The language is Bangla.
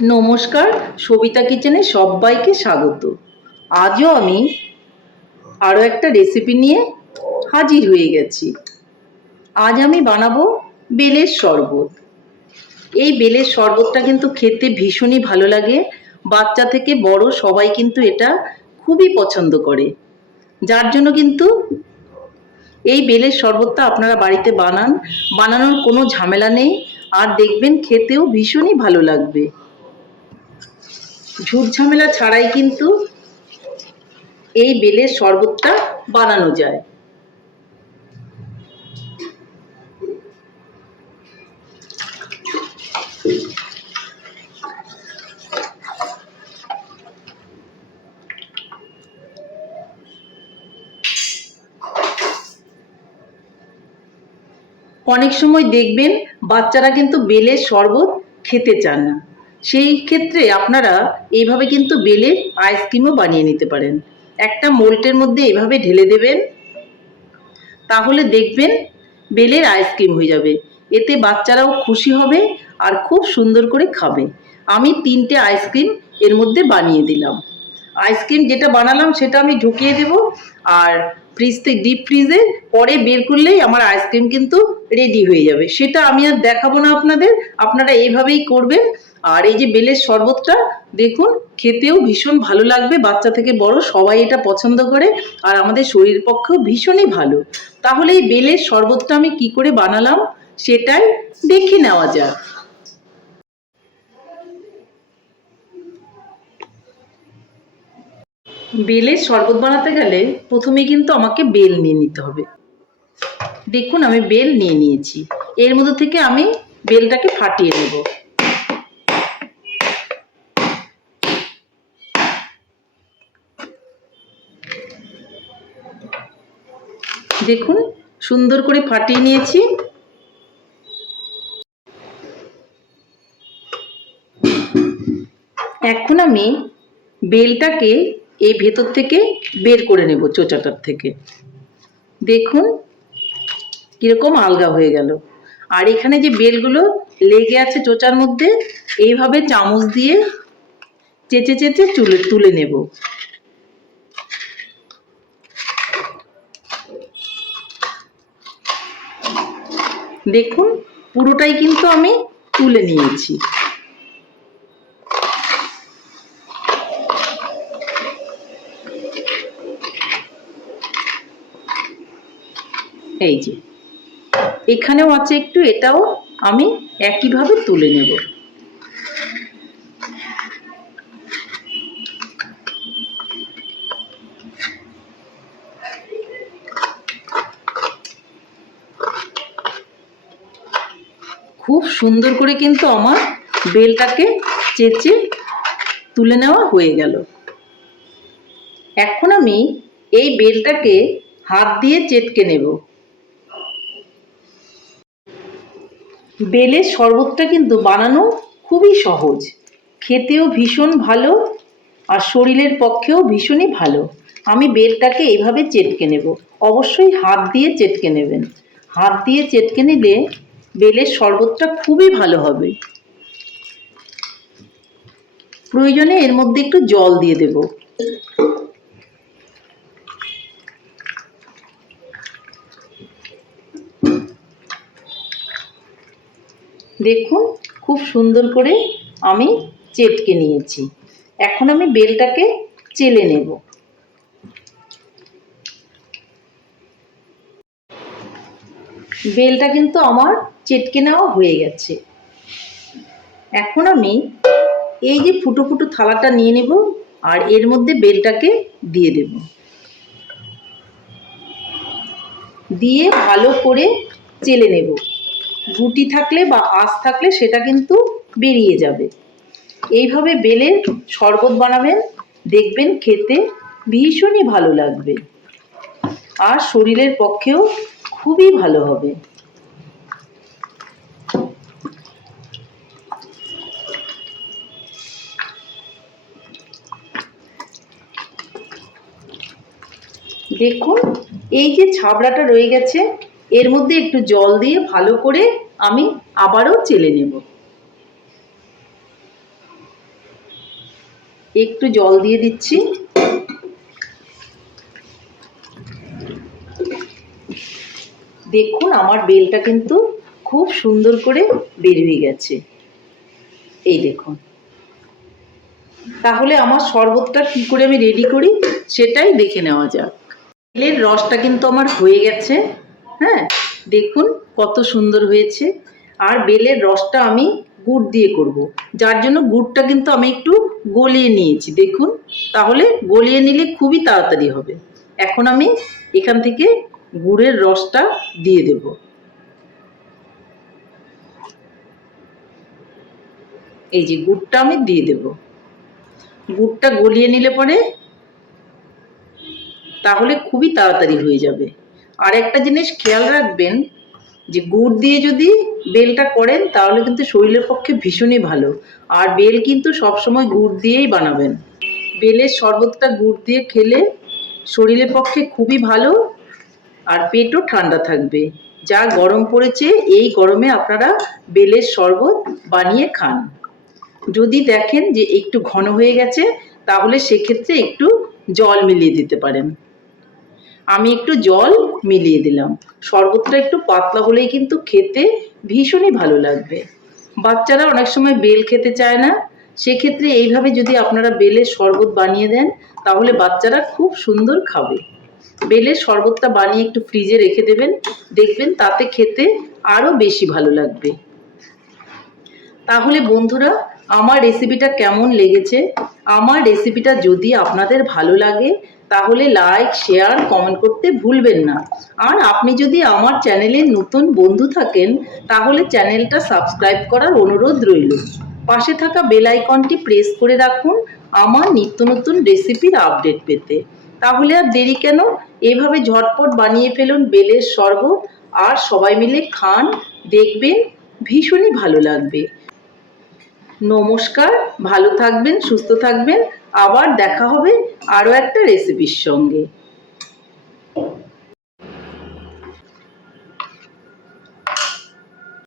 নমস্কার, সবিতা কিচেনে সবাইকে স্বাগত। আজও আমি আরও একটা রেসিপি নিয়ে হাজির হয়ে গেছি। আজ আমি বানাবো বেলের শরবত। এই বেলের শরবতটা কিন্তু খেতে ভীষণই ভালো লাগে। বাচ্চা থেকে বড় সবাই কিন্তু এটা খুবই পছন্দ করে। যার জন্য কিন্তু এই বেলের শরবতটা আপনারা বাড়িতে বানান। বানানোর কোনো ঝামেলা নেই। আর দেখবেন খেতেও ভীষণই ভালো লাগবে। ঝুট ঝামেলা ছাড়াই কিন্তু এই বেলের শরবতটা বানানো যায়। অনেক সময় দেখবেন বাচ্চারা কিন্তু বেলের শরবত খেতে চান না। সেই ক্ষেত্রে আপনারা এইভাবে কিন্তু বেলের আইসক্রিমও বানিয়ে নিতে পারেন। একটা মোল্টের মধ্যে এভাবে ঢেলে দেবেন, তাহলে দেখবেন বেলের আইসক্রিম হয়ে যাবে। এতে বাচ্চারাও খুশি হবে আর খুব সুন্দর করে খাবে। আমি তিনটে আইসক্রিম এর মধ্যে বানিয়ে দিলাম। আইসক্রিম যেটা বানালাম সেটা আমি ঢুকিয়ে দেব আর ফ্রিজ থেকে ডিপ ফ্রিজে পরে বের করলেই আমার আইসক্রিম কিন্তু রেডি হয়ে যাবে। সেটা আমি আর দেখাবো না আপনাদের। আপনারা এইভাবেই করবেন। আর এই যে বেলের শরবতটা, দেখুন, খেতেও ভীষণ ভালো লাগবে, বাচ্চা থেকে বড় সবাই এটা পছন্দ করে, আর আমাদের শরীর পক্ষেও ভীষণই ভালো। তাহলে এই বেলের শরবতটা আমি কি করে বানালাম, সেটাই দেখে নেওয়া যাক। বেলের শরবত বানাতে গেলে প্রথমে কিন্তু আমাকে বেল নিয়ে নিতে হবে। দেখুন, আমি বেল নিয়ে নিয়েছি। এর মধ্যে থেকে আমি বেলটাকে ফাটিয়ে নেব। দেখুন, সুন্দর করে ফাটিয়ে নিয়েছি। এখন আমি বেলটাকে এই ভেতর থেকে বের করে নেব, চোচাটার থেকে। দেখুন, কীরকম আলগা হয়ে গেল। আর এখানে যে বেলগুলো লেগে আছে চোচার মধ্যে, এইভাবে চামচ দিয়ে চেচে চেচে চুলে, তুলে নেব। দেখুন, পুরোটাই কিন্তু আমি তুলে নিয়েছি। এই যে, এখানেও আছে একটু, এটাও আমি একইভাবে তুলে নেব। খুব সুন্দর করে কিন্তু আমার বেলটাকে চেচে তুলে নেওয়া হয়ে গেল। এখন আমি এই বেলটাকে হাত দিয়ে চেটকে নেব। বেলের শরবতটা কিন্তু বানানো খুবই সহজ। খেতেও ভীষণ ভালো আর শরীরের পক্ষেও ভীষণই ভালো। আমি বেলটাকে এইভাবে চেটকে নেব। অবশ্যই হাত দিয়ে চেটকে নেবেন। হাত দিয়ে চেটকে নিলে বেলের শরবতটা খুবই ভালো হবে। প্রয়োজনে এর মধ্যে একটু জল দিয়ে দেব। দেখুন, খুব সুন্দর করে আমি চেটকে নিয়েছি। এখন আমি বেলটাকে চেলে নেব। বেলটা কিন্তু আমার চেটকে নেওয়া হয়ে গেছে। এখন আমি এই যে ফুটো ফুটো থালাটা নিয়ে নেব আর এর মধ্যে বেলটাকে দিয়ে দেব। দিয়ে ভালো করে চেলে নেব। গুটি থাকলে বা আঁশ থাকলে সেটা কিন্তু বেরিয়ে যাবে। এইভাবে বেলের শরবত বানাবেন, দেখবেন খেতে ভীষণই ভালো লাগবে। আর শরীরের পক্ষেও খুবই ভালো হবে। দেখুন, এই যে ছাবড়াটা রয়ে গেছে, এর মধ্যে একটু জল দিয়ে ভালো করে আমি আবারও চেলে নেব। একটু জল দিয়ে দিচ্ছি। দেখুন, আমার বেলটা কিন্তু খুব সুন্দর করে বের হয়ে গেছে। এই দেখুন। তাহলে আমার শরবতটা কী করে আমি রেডি করি? সেটাই দেখে নেওয়া যাক। বেলের রসটা কিন্তু আমার হয়ে গেছে। হ্যাঁ দেখুন কত সুন্দর হয়েছে। আর বেলের রসটা আমি গুড় দিয়ে করব। যার জন্য গুড়টা কিন্তু আমি একটু গলিয়ে নিয়েছি। দেখুন, তাহলে গলিয়ে নিলে খুবই তাড়াতাড়ি হবে। এখন আমি এখান থেকে গুড়ের রসটা দিয়ে দেব। এই যে গুড়টা আমি দিয়ে দেব। গুড়টা গলিয়ে নিলে পরে তাহলে খুবই তাড়াতাড়ি হয়ে যাবে। আর একটা জিনিস খেয়াল রাখবেন, যে গুড় দিয়ে যদি বেলটা করেন, তাহলে কিন্তু শরীরের পক্ষে ভীষণই ভালো। আর বেল কিন্তু সবসময় গুড় দিয়েই বানাবেন। বেলের শরবতটা গুড় দিয়ে খেলে শরীরের পক্ষে খুবই ভালো আর পেটও ঠান্ডা থাকবে। যা গরম পড়েছে, এই গরমে আপনারা বেলের শরবত বানিয়ে খান। যদি দেখেন যে একটু ঘন হয়ে গেছে, তাহলে সেক্ষেত্রে একটু জল মিলিয়ে দিতে পারেন। আমি একটু জল মিলিয়ে দিলাম। শরবতটা একটু পাতলা হলেই কিন্তু খেতে ভীষণই ভালো লাগবে। বাচ্চারা অনেক সময় বেল খেতে চায় না। সেক্ষেত্রে এইভাবে যদি আপনারা বেলের শরবত বানিয়ে দেন, তাহলে বাচ্চারা খুব সুন্দর খাবে। বেলের শরবতটা বানিয়ে একটু ফ্রিজে রেখে দেবেন। দেখবেন তাতে খেতে আরও বেশি ভালো লাগবে। তাহলে বন্ধুরা, আমার রেসিপিটা কেমন লেগেছে? আমার রেসিপিটা যদি আপনাদের ভালো লাগে, তাহলে লাইক শেয়ার কমেন্ট করতে ভুলবেন না। আর আপনি যদি আমার চ্যানেলের নতুন বন্ধু থাকেন, তাহলে চ্যানেলটা সাবস্ক্রাইব করার অনুরোধ রইল। পাশে থাকা বেল আইকনটি প্রেস করে রাখুন, আমার নিত্য নতুন রেসিপির আপডেট পেতে। তাহলে আর দেরি কেন? এভাবে ঝটপট বানিয়ে ফেলুন বেলের শরবত আর সবাই মিলে খান, দেখবেন ভীষণই ভালো লাগবে। নমস্কার, ভালো থাকবেন, সুস্থ থাকবেন। আবার দেখা হবে আরও একটা রেসিপির সঙ্গে।